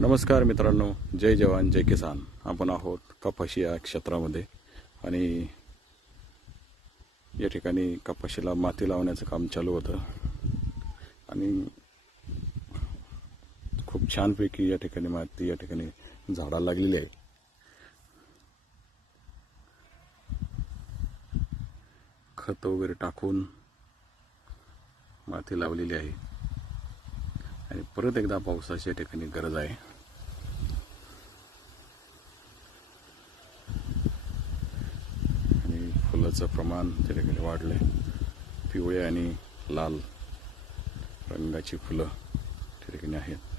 नमस्कार मित्रांनो, जय जवान जय किसान. आपण आहोत कपाशी या क्षेत्रामध्ये आणि या ठिकाणी कपाशीला माती लावण्याचं काम चालू होतं आणि खूप छानपैकी या ठिकाणी माती या ठिकाणी झाडाला लागलेली आहे. खत वगैरे टाकून माती लावलेली आहे आणि परत एकदा पावसाची या ठिकाणी गरज आहे. आणि फुलाचं प्रमाण त्या ठिकाणी वाढलंय. पिवळे आणि लाल रंगाची फुलं त्या ठिकाणी आहेत.